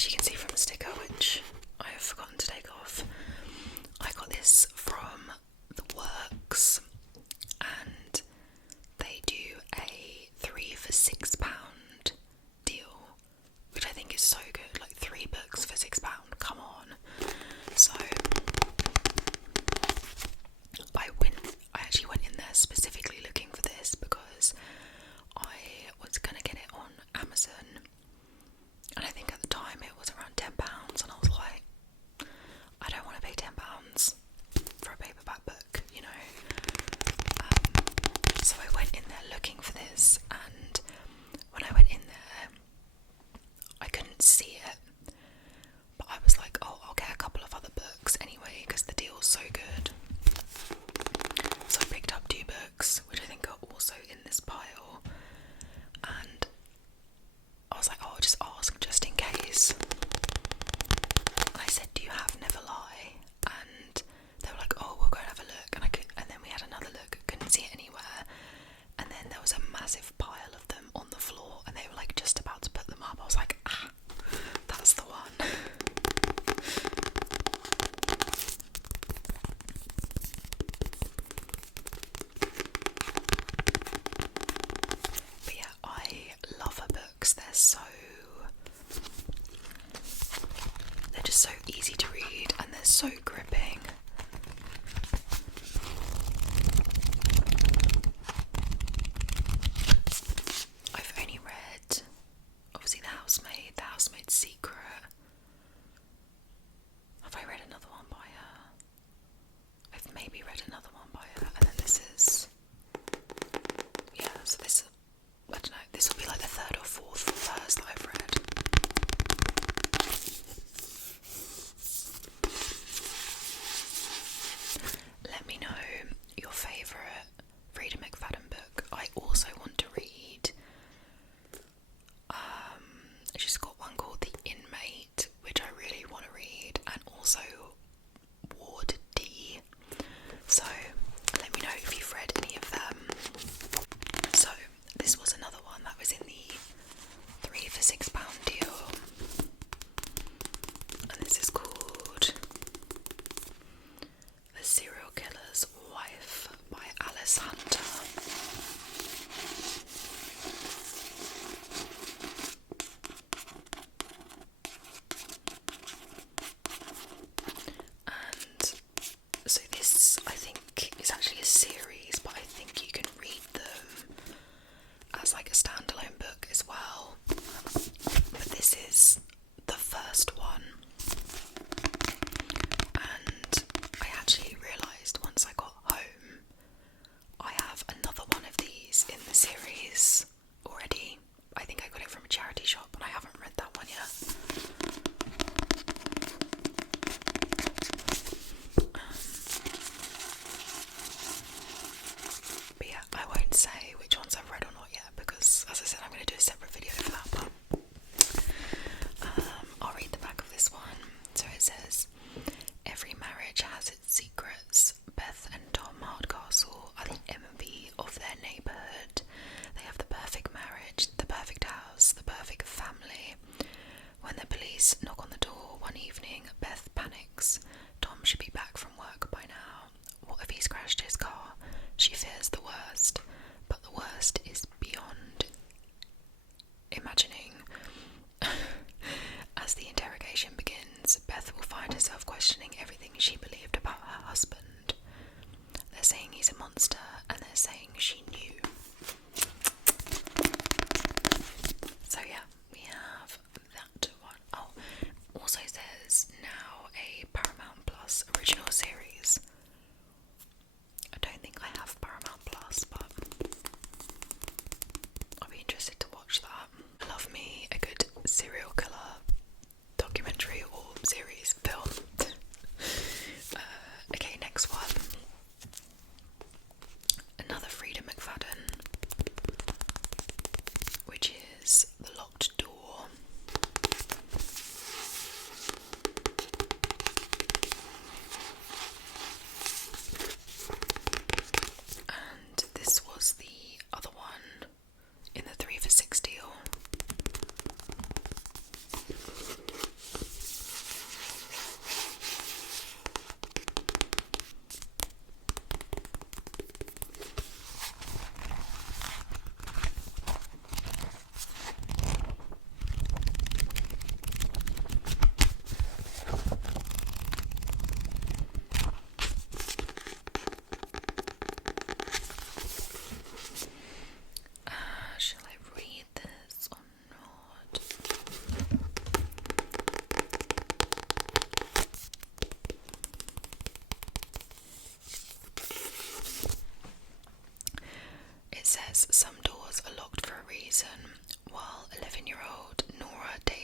as you can see from the sticker, which I have forgotten to take off, I got this from the Works, and they do a 3 for £6 deal, which I think is so good. Like 3 books for £6, come on. So I actually went in there specifically looking for this because I was gonna get it on Amazon, and I think at the time it was around £10, and I was like, I don't want to pay £10 for a paperback book, you know. So I went in there looking for this, and when I went in there, I couldn't see it, but I was like, oh, I'll get a couple of other books anyway because the deal's so good. So I picked up 2 books, which I think are also in this pile, and I was like, oh, I'll just ask just in case. And I said, do you have Never Lie? And they were like, oh, we'll go and have a look. And then we had another look, couldn't see it anywhere. And then there was a massive pile of them on the floor, and they were like just about to put them up. I was like, that's the one.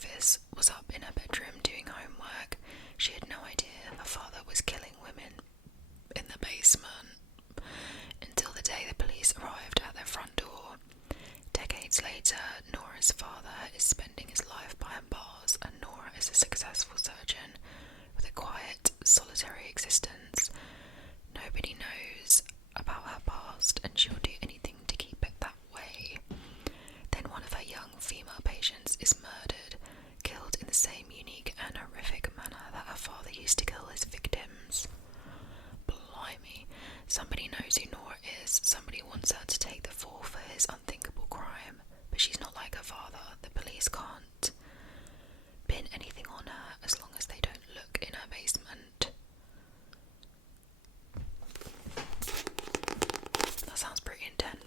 Davis was up in her bedroom doing homework. She had no idea her father was killing women in the basement until the day the police arrived at their front door. Decades later, Nora's father is spending his life behind bars, and Nora is a successful surgeon with a quiet, solitary existence. Nobody knows about her past, and she'll do anything to keep it that way. Then one of her young female patients is murdered, killed in the same unique and horrific manner that her father used to kill his victims. Blimey, somebody knows who Nora is, somebody wants her to take the fall for his unthinkable crime, but she's not like her father. The police can't pin anything on her as long as they don't look in her basement. That sounds pretty intense.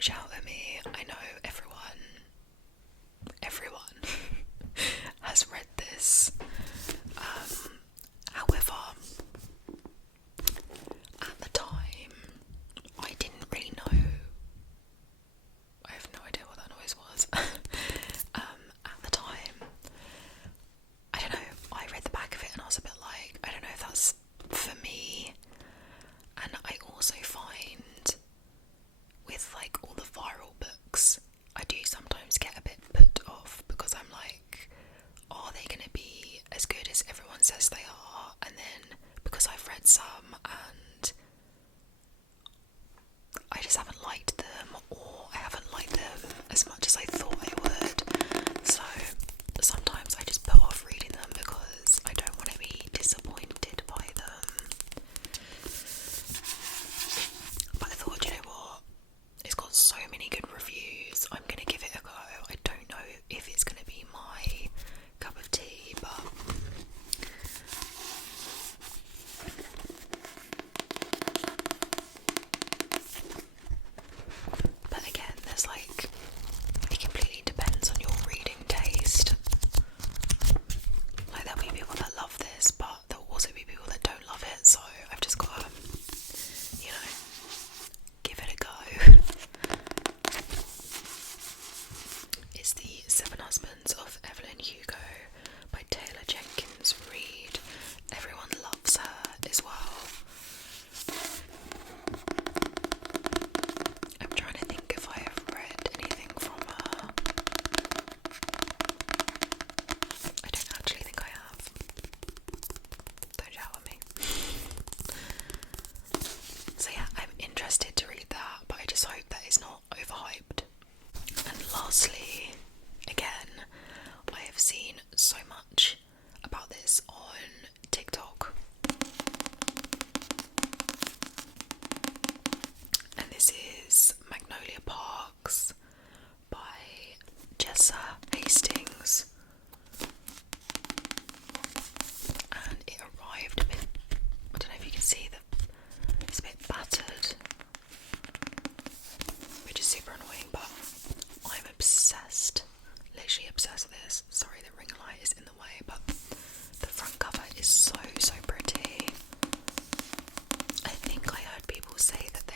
Don't shout at me. I know everyone has read this. However, at the time, I didn't really know. I have no idea what that noise was. At the time, I don't know, I read the back of it and I was a bit like, I don't know if that's for me. And I also find with like all the viral books, I do sometimes get a bit put off because I'm like, are they going to be as good as everyone says they are? And then because I've read some and I just haven't liked them, or I haven't liked them as much as I thought I would, so sometimes I just put off reading them because I don't want to be disappointed by them. But I thought, you know what, it's got so many good reviews, I'm gonna give it a go. I don't know if it's gonna be my cup of tea, but again, there's like, it completely depends on your reading taste. Like, there'll be people that love this, but there'll also be people that don't love it, so I've just got to, you know, give it a go. It's The Seven Husbands of Evelyn Hugo by Taylor Jenkins Reid. Everyone loves her as well. I'm trying to think if I have read anything from her. I don't actually think I have. Don't shout at me. So yeah, I'm interested to read that, but I just hope that it's not overhyped. And lastly, again, I have seen so much about this on TikTok. And this is Magnolia Parks by Jessa Hastings. And it arrived a bit, I don't know if you can see it's a bit battered, which is super annoying, but I'm obsessed, literally obsessed with this. Sorry, the ring light is in the way, but the front cover is so pretty. I think I heard people say that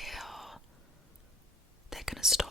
they're gonna stop